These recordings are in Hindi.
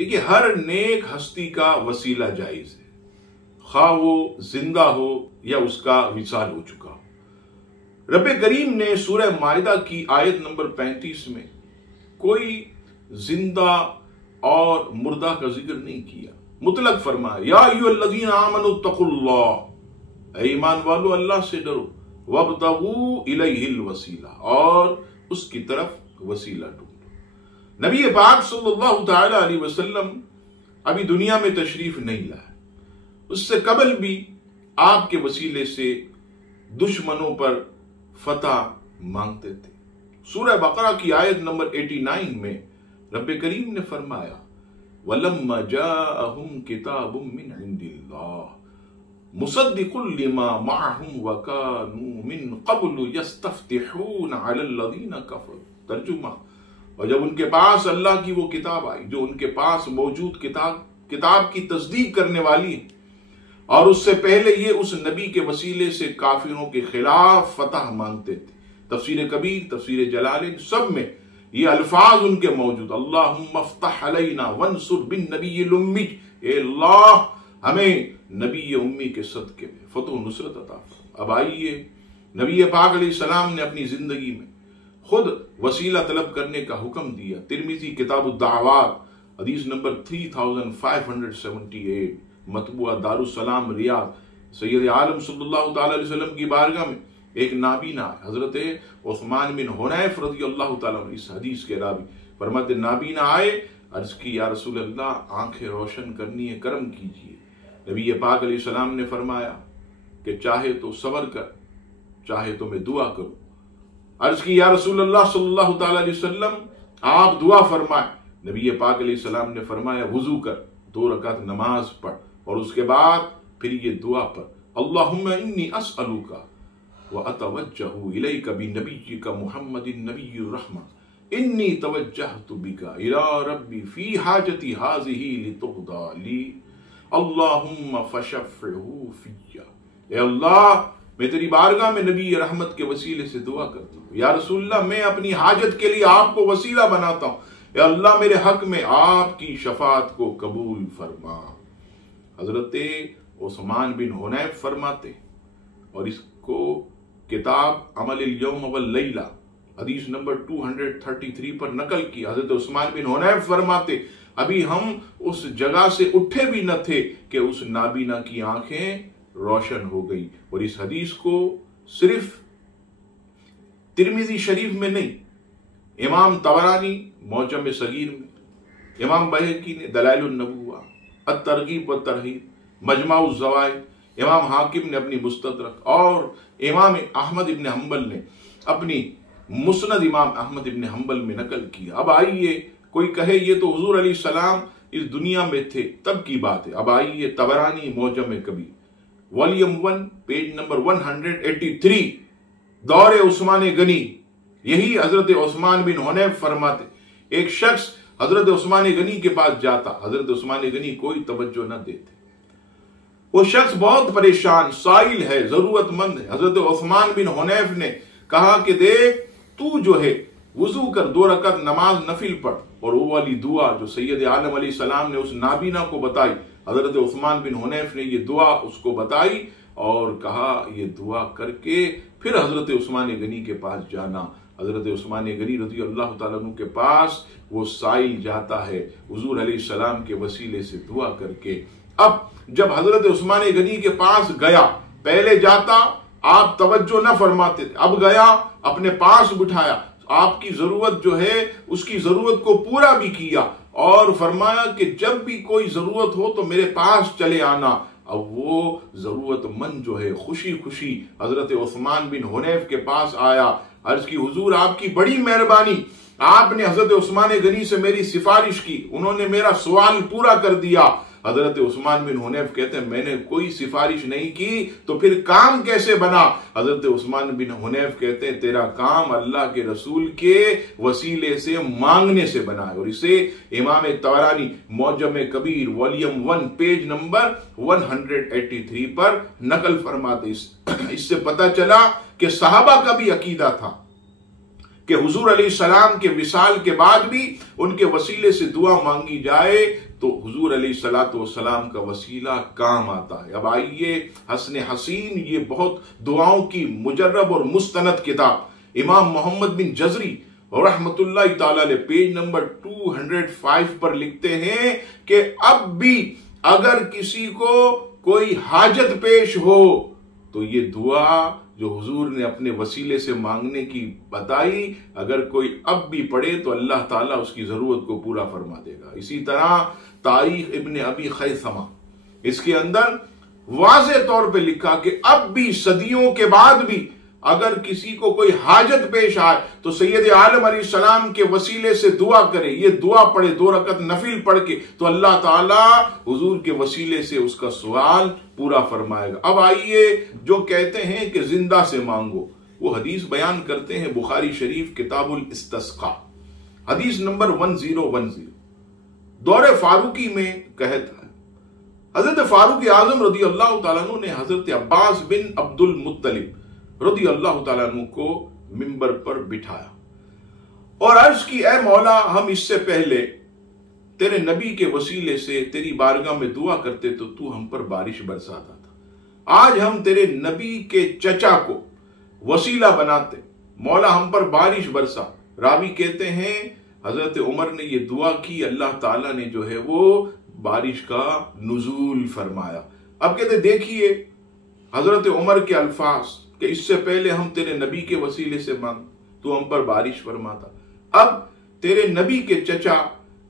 देखिए, हर नेक हस्ती का वसीला जायज है, खा वो जिंदा हो या उसका विसाल हो चुका हो। रब करीम ने सूरह माइदा की आयत नंबर 35 में कोई जिंदा और मुर्दा का जिक्र नहीं किया, मुतलक फरमाया, या अय्युहल्लज़ीना आमनू तक़ुल्लाह, ईमान वालो अल्लाह से डरो, वब्तगू इलैहिल वसीला, और उसकी तरफ वसीला ढूंढो। नबी पाक सल्लल्लाहु तआला अलैहि वसल्लम अभी दुनिया में तशरीफ नहीं लाए, उससे कबल भी आपके वसीले से दुश्मनों पर फतह मांगते थे। सूरह बकरा की आयत नंबर 89 में रब करीम ने फरमाया, वलम्मा जाअहुम किताबुम मिन इंदिल्लाह मुसद्दिकुल लिमा माअहुम व कानू मिन क़ब्लु यस्तफ्तिहून अलल्लज़ीना कफ़रू। तर्जुमा, और जब उनके पास अल्लाह की वो किताब आई जो उनके पास मौजूद किताब की तस्दीक करने वाली है, और उससे पहले ये उस नबी के वसीले से काफिरों के खिलाफ फतह मांगते थे। तफसीर कबीर, तफसीर जलालेन, सब में ये अल्फाज उनके मौजूद, अल्लाहुम्मा फ़्तह अलैना वंसुर बिन नबिय्यिल उम्मी, ए अल्लाह हमें नबी उम्मी के सदके में फतह नुसरत अता फरमा। अब आइए, नबी पाक अलैहिस्सलाम ने अपनी जिंदगी में खुद वसीला तलब करने का हुक्म दिया। तिरमिज़ी किताबुद दावात हदीस नंबर 3578, मतबूआ दारुस्सलाम रियाद, सैयद आलम सल्लल्लाहु तआला अलैहि वसल्लम की बारगाह में एक नाबीना हजरत उस्मान बिन हुनैफ रज़ियल्लाहु तआला अन्हु, इस हदीस के रावी फरमाते, नाबीना आए, अर्ज की, या रसूल अल्लाह, आंखें रोशन करनी है, करम कीजिए। नबी पाक अलैहिस्सलाम ने फरमाया कि चाहे तो सबर कर, चाहे तो मैं दुआ करूं। अर्ज की, या रसूल अल्लाह सल्लल्लाहु तआला अलैहि वसल्लम, आप दुआ फरमाए। नबी पाक अलैहिस्सलाम ने फरमाया, वुजू कर, 2 रकात नमाज पढ़, और उसके बाद फिर ये दुआ पर, अल्लाहुम्मा इन्नी अस्अलुका व अतवज्जहु इलैका बिनबिय्यिका मुहम्मदिन नबिय्यिर रहमा, इन्नी तवज्जहतु बिका इला रब्बी फी हाजती हाज़िही लितुक़दा ली, अल्लाहुम्मा फशफ़िहु फिय्या। ए अल्लाह, मैं तेरी बारगाह में नबी रहमत के वसीले से दुआ करता हूँ, या रसूलल्लाह, मैं अपनी हाजत के लिए आपको वसीला बनाता हूँ, या अल्लाह मेरे हक में आपकी शफात को कबूल फरमा। हजरत उस्मान बिन हुनैफ फरमाते, और इसको किताब अमल यौम वल लैला हदीस नंबर 233 पर नकल की। हजरत उस्मान बिन हुनैफ फरमाते, अभी हम उस जगह से उठे भी न थे कि उस नाबीना की आंखें रोशन हो गई। और इस हदीस को सिर्फ तिरमिज़ी शरीफ में नहीं, इमाम तबरानी मौजम सगीर में, इमाम बैहक़ी ने दलाइलुन नबुव्वा, अत-तरग़ीब व तरहीब, मजमाउज़ ज़वाइद, इमाम हाकिम ने अपनी मुस्तदरक, और इमाम अहमद इब्न हंबल ने अपनी मुस्नद इमाम अहमद इब्न हंबल में नकल किया। अब आइए, कोई कहे ये तो हुजूर अलैहिस्सलाम इस दुनिया में थे तब की बात है। अब आइए, तबरानी मौजम कबीर वॉल्यूम 1 पेज नंबर 183, दौरे उस्मान गनी, यही हजरत उस्मान बिन हुनैफ फरमाते, एक शख्स हजरत उस्मान गनी के पास जाता, हजरत उस्मान गनी कोई तवज्जो न देते, वो शख्स बहुत परेशान, साइल है, जरूरतमंद है। हजरत उस्मान बिन हुनैफ ने कहा कि देख, तू जो है वुजू कर, 2 रकात नमाज नफिल पढ़, और वो वाली दुआ जो सैयद आलम अलैहिस्सलाम ने उस नाबीना को बताई, हजरत उस्मान बिन हुनैफ ने ये दुआ उसको बताई और कहा, ये दुआ करके फिर हजरत उस्मान गनी के पास जाना। हजरत उस्मान गनी रज़ियल्लाहु ताला अन्हु के पास वो साइल जाता है हुजूर अलैहिस्सलाम के वसीले से दुआ करके। अब जब हजरत उस्मान गनी के पास गया, पहले जाता आप तवज्जो न फरमाते थे, अब गया अपने पास बिठाया, आपकी जरूरत जो है उसकी जरूरत को पूरा भी किया, और फरमाया कि जब भी कोई जरूरत हो तो मेरे पास चले आना। अब वो जरूरतमंद जो है खुशी खुशी हजरत उस्मान बिन हुनैफ के पास आया, अर्ज की, हुजूर आपकी बड़ी मेहरबानी, आपने हजरत उस्मान गनी से मेरी सिफारिश की, उन्होंने मेरा सवाल पूरा कर दिया। हजरत उस्मान बिन हुनैफ कहते हैं, मैंने कोई सिफारिश नहीं की तो फिर काम कैसे बना? हजरत उस्मान बिन हुनैफ कहते हैं, तेरा काम अल्लाह के रसूल के वसीले से मांगने से बना है। और इसे इमाम तबरानी मौजम कबीर वॉल्यूम 1 पेज नंबर 183 पर नकल फरमाते। इससे पता चला कि सहाबा का भी अकीदा था कि हुजूर अलैहिस्सलाम के विसाल के बाद भी उनके वसीले से दुआ मांगी जाए तो हुजूर अलैहिस्सलातु वस्सलाम का वसीला काम आता है। अब आइए हस्न हसीन, ये बहुत दुआओं की मुजर्रब और मुस्तनद किताब इमाम मोहम्मद बिन जज़री रहमतुल्लाहि ताला अलैह पेज नंबर 205 पर लिखते हैं कि अब भी अगर किसी को कोई हाजत पेश हो तो ये दुआ जो हुजूर ने अपने वसीले से मांगने की बताई, अगर कोई अब भी पढ़े तो अल्लाह ताला उसकी जरूरत को पूरा फरमा देगा। इसी तरह तारीख इब्ने अबी खैसमा, इसके अंदर वाज़े तौर पे लिखा कि अब भी सदियों के बाद भी अगर किसी को कोई हाजत पेश आए तो सैयद आलम अलैहिस्सलाम के वसीले से दुआ करे। ये दुआ पढ़े 2 रकत नफिल पढ़ के, तो अल्लाह ताला हुजूर के वसीले से उसका सवाल पूरा फरमाएगा। अब आइए जो कहते हैं कि जिंदा से मांगो, वो हदीस बयान करते हैं बुखारी शरीफ किताबुल इस्तिस्का, हदीस नंबर 1010, दौरे फारूकी में कहता है हजरत फारूक आजम रदी अल्लाह तआला अन्हु ने हजरत अब्बास बिन अब्दुल मुत्तलिब रदी अल्लाह तआला अन्हु को मिंबर पर बिठाया और अर्ज की, ऐ मौला, हम इससे पहले तेरे नबी के वसीले से तेरी बारगाह में दुआ करते तो तू हम पर बारिश बरसाता था। आज हम तेरे नबी के चचा को वसीला बनाते, मौला हम पर बारिश बरसा। रावी कहते हैं हजरत उमर ने ये दुआ की, अल्लाह ताला ने जो है वो बारिश का नुजूल फरमाया। अब कहते देखिए हजरत उमर के अल्फाज कि इससे पहले हम तेरे नबी के वसीले से मांग तो हम पर बारिश फरमाता, अब तेरे नबी के चचा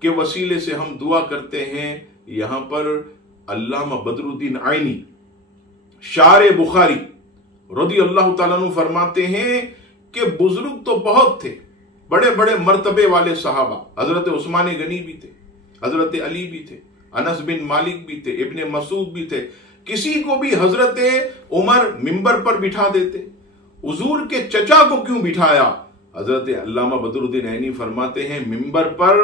के वसीले से हम दुआ करते हैं। यहां पर अल्लामा बदरुद्दीन आइनी शारे बुखारी रदी अल्लाह तआला अन्हु फरमाते हैं कि बुजुर्ग तो बहुत थे, बड़े बड़े मर्तबे वाले सहाबा, हजरत उस्मान गनी भी थे, हजरत अली भी थे, अनस बिन मालिक भी थे, इब्ने मसूद भी थे। किसी को भी हजरत उमर मिंबर पर बिठा देते, हुजूर के चचा को क्यों बिठाया? हजरत अल्लामा बदरुद्दीन ऐनी फरमाते हैं मिंबर पर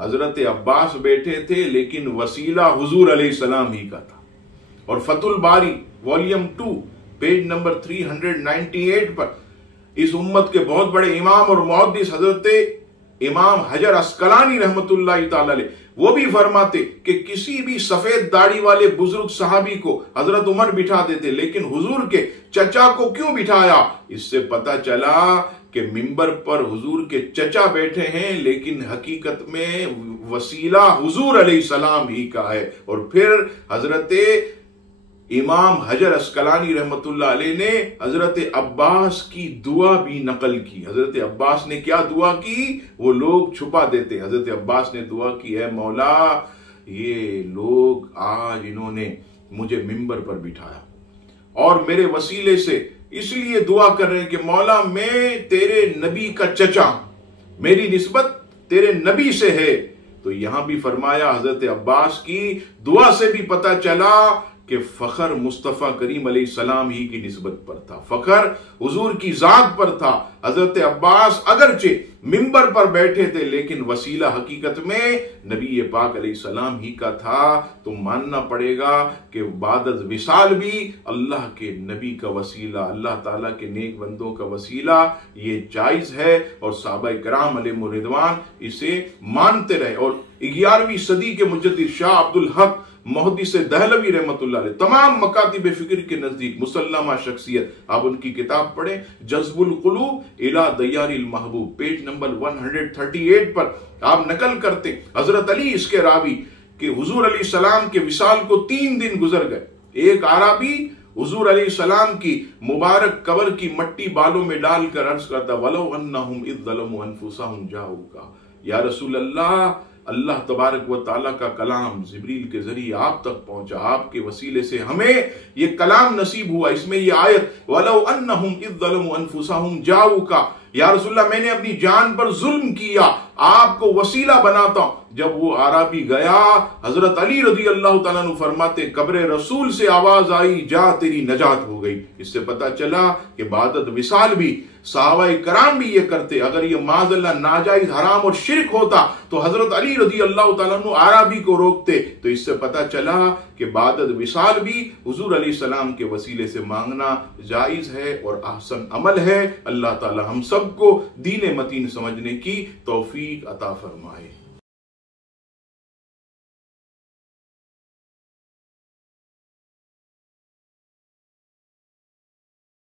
हजरत अब्बास बैठे थे लेकिन वसीला हुजूर अलैहिस्सलाम ही का था। और फतुल बारी वॉल्यूम 2 पेज नंबर 398 पर इस उम्मत के बहुत बड़े इमाम और मुहद्दिस हजरत इमाम हजर अस्कलानी रहमतुल्लाहि ताला अलैह वो भी फरमाते कि किसी भी सफेद दाढ़ी वाले बुजुर्ग सहाबी को हजरत उमर बिठा देते लेकिन हुजूर के चचा को क्यों बिठाया? इससे पता चला कि मिंबर पर हुजूर के चचा बैठे हैं लेकिन हकीकत में वसीला हुजूर अलैहिस्सलाम ही का है। और फिर हजरत इमाम हजर अस्कलानी रहमतुल्लाह अलैह ने हजरत अब्बास की दुआ भी नकल की। हजरत अब्बास ने क्या दुआ की वो लोग छुपा देते। हजरत अब्बास ने दुआ की, है मौला ये लोग आज इन्होंने मुझे मिंबर पर बिठाया और मेरे वसीले से इसलिए दुआ कर रहे हैं कि मौला मैं तेरे नबी का चचा, मेरी निस्बत तेरे नबी से है। तो यहां भी फरमाया हजरत अब्बास की दुआ से भी पता चला कि फखर मुस्तफा करीम अलैहिस्सलाम ही की निस्बत पर था, फखर हुजूर की जात पर था। हजरत अब्बास अगरचे मिंबर पर बैठे थे लेकिन वसीला हकीकत में नबी पाक अलैहिस्सलाम ही का था। तो मानना पड़ेगा कि बादत विसाल भी अल्लाह के नबी का वसीला, अल्लाह ताला के नेक बंदों का वसीला ये जायज है और सहाबा किराम अलैहिम रिदवान इसे मानते रहे। और 11वीं सदी के मुजद्दिद शाह अब्दुल हक मुहद्दिस दहलवी रहमतुल्लाह अलैह तमाम मकातिब फिक्र के नजदीक मुसल्लमा शख्सियत, आप उनकी किताब पढ़ें जज्बुल कुलूब इला दयारिल महबूब पेज नंबर 138 पर आप नकल करते हजरत अली इसके रावी कि हुजूर अलैहिस्सलाम के विसाल को 3 दिन गुजर गए। एक आराबी हुजूर अलैहिस्सलाम की मुबारक कब्र की मट्टी बालों में डालकर अर्ज करता वलो अन्नहुम इज़ ज़लमू अनफुसहुम जाऊका, या रसूल अल्लाह, अल्लाह तबारक व ताला का कलाम जिब्रील के जरिए आप तक पहुंचा, आपके वसीले से हमें ये कलाम नसीब हुआ। इसमें ये आयत वलो अन्नहुम इज़ ज़लमू अनफुसहुम जाऊका, या रसूलल्लाह मैंने अपनी जान पर जुल्म किया, आपको वसीला बनाता हूं। जब वो आराबी गया हजरत अली रजी अल्लाह तआला अन्हु फरमाते कब्र रसूल से आवाज आई जा तेरी नजात हो गई। इससे पता चला कि बादत विसाल भी सहाबाए कराम भी ये करते। अगर ये माज़अल्लाह नाजायज हराम और शिरक होता तो हजरत अली रजी अल्लाह तआला अन्हु आराबी को रोकते। तो इससे पता चला कि बादत विसाल भी हुजूर अलैहिस्सलाम के वसीले से मांगना जायज है और ahsan अमल है। अल्लाह ताला हम सबको दीन मतीन समझने की तौफीक अता फरमाए।